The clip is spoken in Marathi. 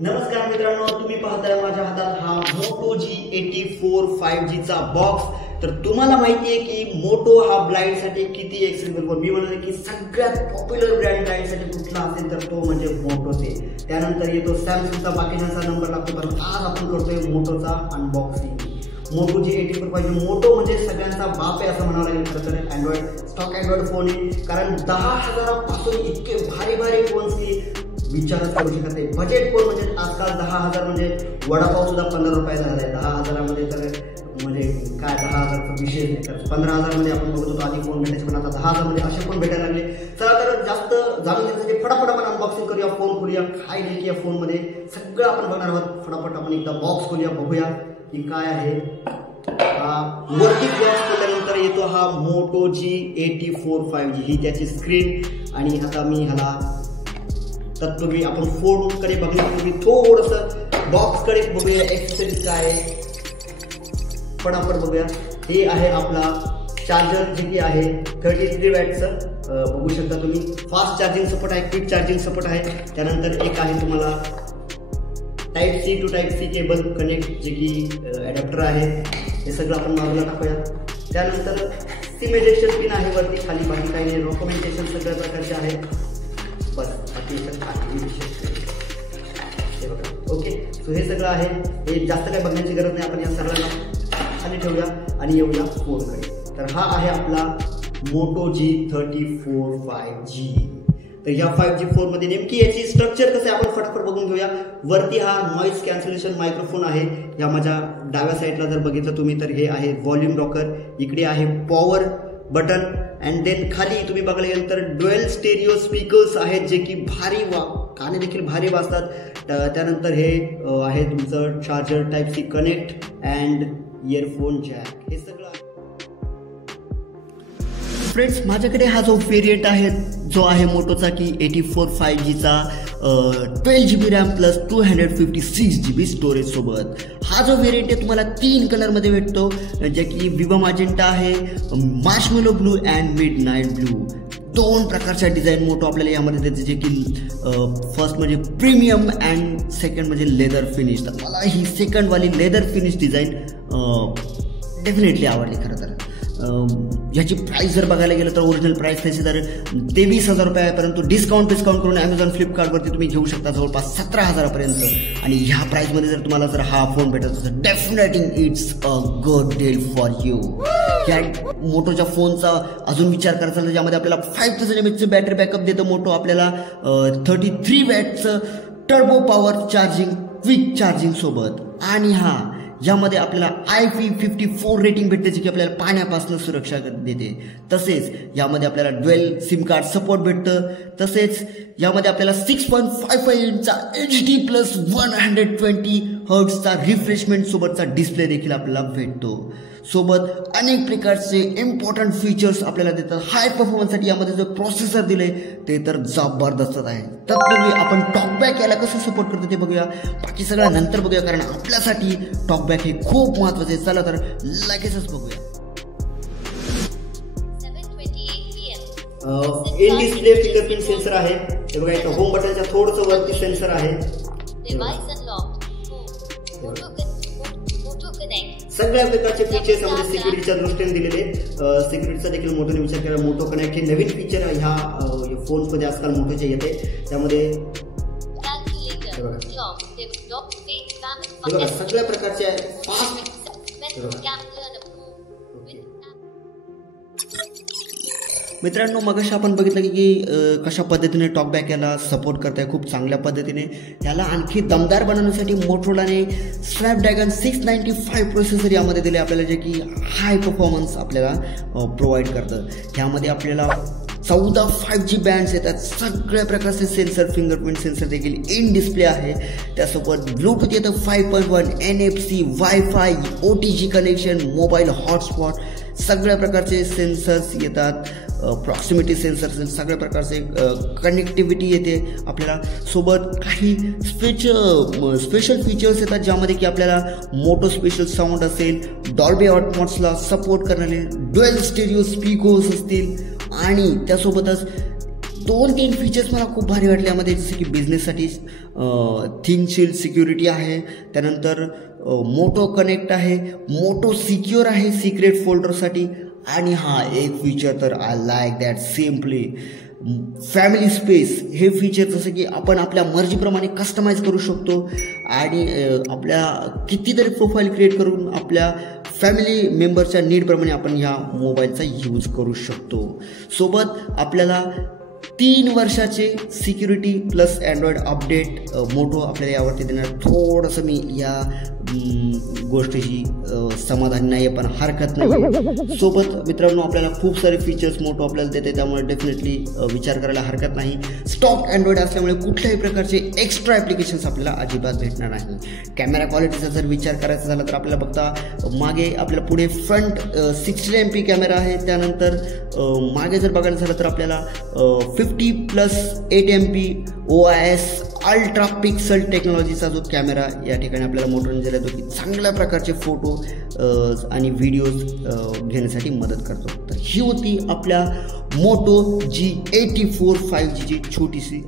नमस्कार मित्रांनो, तुम्ही पाहताय माझ्या हातात हा मोटो G84 5G चा बॉक्स। तर तुम्हाला माहिती आहे की मोटो हा ब्लाइंड साठी किती एक्सेसिबल फोन। मी म्हणाले की सगळ्यात पॉप्युलर ब्रँड ब्लाइंड साठी कुठला असेल तर तो म्हणजे मोटोच आहे। त्यानंतर येतो सॅमसंगचा, बाकीच्यांचा नंबर लागतो, पण आज आपण करतोय मोटोचा unboxing. Motor G84 5G motor म्हणजे सगळ्यांचा बाप आहे असं म्हणावं लागेल खरं तर। अँड्रॉइड स्टॉक अँड्रॉइड फोन आहे, कारण 10,000 पासून इतके भारी भारी फोन्स की विचारच करू शकत नाही। बजेट फोन म्हणजे आजकाल 10,000 म्हणजे वडापाव सुद्धा 15 रुपये झाला आहे। 10,000 मध्ये तर म्हणजे काय 10,000चा विषय नाही। तर 15,000 मध्ये आपण बघत होतो आधी फोन भेटायचे, पण आता 10,000 मध्ये असे फोन भेटायला लागले। चला तर जास्त जाणून घेण्यासाठी फटाफट आपण अनबॉक्सिंग करूया, फोन खोलूया, काय नाही या फोन मध्ये सगळं आपण बघणार आहोत। फटाफट आपण एकदा बॉक्स खोलूया, बघूया की काय आहे। वरती बॉक्स खोलल्यानंतर येतो हा मोटो G84 5G, ही त्याची स्क्रीन। आणि आता मी ह्याला तत्पूर्वी आपण फोनकडे बघण्यापूर्वी थोडंसं बॉक्सकडे बघूया, एक्सेसरीज काय आहे फटाफट बघूया। हे आहे आपला चार्जर, जे की आहे 33 वॅटचं, बघू शकता तुम्ही। फास्ट चार्जिंग सपोर्ट आहे, क्विक चार्जिंग सपोर्ट आहे। त्यानंतर एक आहे तुम्हाला type C to type C cable connect, जे की अडॅप्टर आहे। हे सगळं आपण बाजूला टाकूया। त्यानंतर सिम इजेक्शन पिन आहे वरती, खाली बाकी काही नाही। डॉक्युमेंटेशन सगळ्या प्रकारचे आहे, बस बाकी ओके। सो हे सगळं आहे, हे जास्त काही बघण्याची गरज नाही। आपण या सगळ्यांना खाली ठेवूया आणि येऊया फोनकडे। तर हा आहे आपला मोटो G34 5G। तर या 5G फोन मध्ये नेमकी याची स्ट्रक्चर कसं आहे आपण फटाफट बघून घेऊया। वरती हा नॉइज कॅन्सलेशन मायक्रोफोन आहे। या माझ्या डाव्या साईडला जर बघितलं तुम्ही तर हे आहे व्हॉल्यूम रॉकर, इकडे आहे पॉवर बटन, अँड देन खाली तुम्ही बघायला गेलं तर ड्युएल स्टेरिओ स्पीकर्स आहेत, जे की भारी गाणे देखील भारी वाजतात। त्यानंतर हे आहे तुमचं charger type C connect and earphone jack, हे सगळं। फ्रेंड्स, माझ्याकडे हा जो व्हेरियंट आहे जो आहे मोटोचा की 84 5G चा 12GB RAM plus 256 GB storage सोबत। हा जो व्हेरियंट आहे तुम्हाला 3 कलरमध्ये भेटतो, जे की विवा मॅजेंटा आहे, marshmallow blue and midnight blue. 2 प्रकारच्या डिझाईन मोटो आपल्याला यामध्ये देते, जे की फर्स्ट म्हणजे प्रीमियम अँड सेकंड म्हणजे लेदर फिनिश। तर मला ही सेकंडवाली लेदर फिनिश डिझाईन डेफिनेटली आवडली खरं तर। याची प्राइस जर बघायला गेलं तर ओरिजिनल प्राइस त्याची तर 23,000 रुपये आहे, परंतु डिस्काउंट करून ॲमेझॉन फ्लिपकार्टवरती तुम्ही घेऊ शकता जवळपास 17,000पर्यंत। आणि ह्या प्राइसमध्ये जर तुम्हाला जर हा फोन भेटत असेल, definitely it's a good deal for you. या मोटोच्या फोनचा अजून विचार करायचा तर ज्यामध्ये आपल्याला 5000 mAhचं बॅटरी बॅकअप देतं मोटो, आपल्याला 33 वॅटचं turbo power charging quick charging सोबत। आणि यामध्ये आपल्याला IP54 रेटिंग भेटते, जे की आपल्याला पाण्यापासून सुरक्षा देते। तसेच यामध्ये आपल्याला ड्युएल सिम कार्ड सपोर्ट भेटतं। तसेच यामध्ये आपल्याला 6.55 इंचचा HD+120Hzचा रिफ्रेशमेंट सोबतचा डिस्प्ले देखील आपल्याला भेटतो। सोबत अनेक प्रकारचे इम्पॉर्टंट फीचर्स आपल्याला देतात। हाय परफॉर्मन्ससाठी यामध्ये जो प्रोसेसर दिले ते तर जबरदस्त आहे। तत्पूर्वी आपण टॉकबॅक याला कसं सपोर्ट करतो ते बघूया, बाकी सगळं नंतर बघूया, कारण आपल्यासाठी टॉकबॅक हे खूप महत्त्वाचे आहे। चला तर लगेचच बघूया। इन डिस्प्ले फिंगरप्रिंट सेन्सर आहे, हे बघा इथं होम बटनच्या थोडंसं वरती सेन्सर आहे। सगळ्या प्रकारचे फीचर्स यामध्ये सिक्युरिटीच्या दृष्टीने दिलेले। सिक्युरिटीचा देखील मोठ्याने विचार केला। मोटो कनेक्ट हे नवीन फीचर ह्या फोन्समध्ये आजकाल मोठोचे येते। त्यामध्ये सगळ्या प्रकारचे फास्ट मित्रांनो, मगाशी आपण बघितलं की कशा पद्धतीने टॉकबॅक याला सपोर्ट करत आहे, खूप चांगल्या पद्धतीने। याला आणखी दमदार बनवण्यासाठी मोटोरोलाने स्नॅपड्रॅगन 695 प्रोसेसर यामध्ये दिले आपल्याला, जे की हाय परफॉर्मन्स आपल्याला प्रोव्हाइड करतं। यामध्ये आपल्याला 14 5G बँड्स येतात, सगळ्या प्रकारचे सेन्सर, फिंगरप्रिंट सेन्सर देखील इन डिस्प्ले आहे। त्यासोबत ब्लूटूथ येतं 5.1, NFC, wifi, OTG connection, mobile hotspot, सगळ्या प्रकारचे सेन्सर्स येतात। प्रॉक्सिमिटी सेन्सर, सगळ्या प्रकारचे कनेक्टिव्हिटी येते आपल्याला। सोबत काही स्पेशल फीचर्स येतात, ज्यामध्ये की आपल्याला मोटो स्पेशल साऊंड असेल, डॉल्बी अॅटमॉसला सपोर्ट करणारे ड्युएल स्टेरिओ स्पीकर्स असतील, आणि त्यासोबतच 2-3 फीचर्स मला खूप भारी वाटले यामध्ये, जसं की बिझनेससाठी थिंगशील्ड सिक्युरिटी आहे, त्यानंतर मोटो कनेक्ट आहे, मोटो सिक्युअर आहे सिक्रेट फोल्डरसाठी, आणि हा एक फीचर तर I like that simply family space. हे फीचर जसं की आपण आपल्या मर्जीप्रमाणे कस्टमाइज करू शकतो आणि आपल्या कितीतरी प्रोफाईल क्रिएट करून आपल्या फॅमिली मेंबरच्या नीडप्रमाणे आपण ह्या मोबाईलचा यूज करू शकतो. सोबत आपल्याला 3 वर्षाचे security plus Android update Moto आपल्याला यावरती देणार. थोडंसं मी या गोष्टीची समाधान नाही आहे, पण हरकत नाही. सोबत मित्रांनो आपल्याला खूप सारे फीचर्स मोटो आपल्याला देते, त्यामुळे डेफिनेटली विचार करायला हरकत नाही. स्टॉक अँड्रॉइड असल्यामुळे कुठल्याही प्रकारचे एक्स्ट्रा ॲप्लिकेशन्स आपल्याला अजिबात भेटणार नाही. कॅमेरा क्वालिटीचा जर विचार करायचा झाला तर आपल्याला बघता मागे आपल्याला पुढे फ्रंट 60 MP कॅमेरा आहे, त्यानंतर मागे जर बघायला झालं तर आपल्याला 50+8 MP OIS अल्ट्रा पिक्सल टेक्नॉलॉजीचा जो कॅमेरा या ठिकाणी आपल्याला मोटोने दिला तो की चांगल्या प्रकारचे फोटो आणि व्हिडिओज घेण्यासाठी मदत करतो. तर ही होती आपल्या मोटो G84 5G ची छोटीशी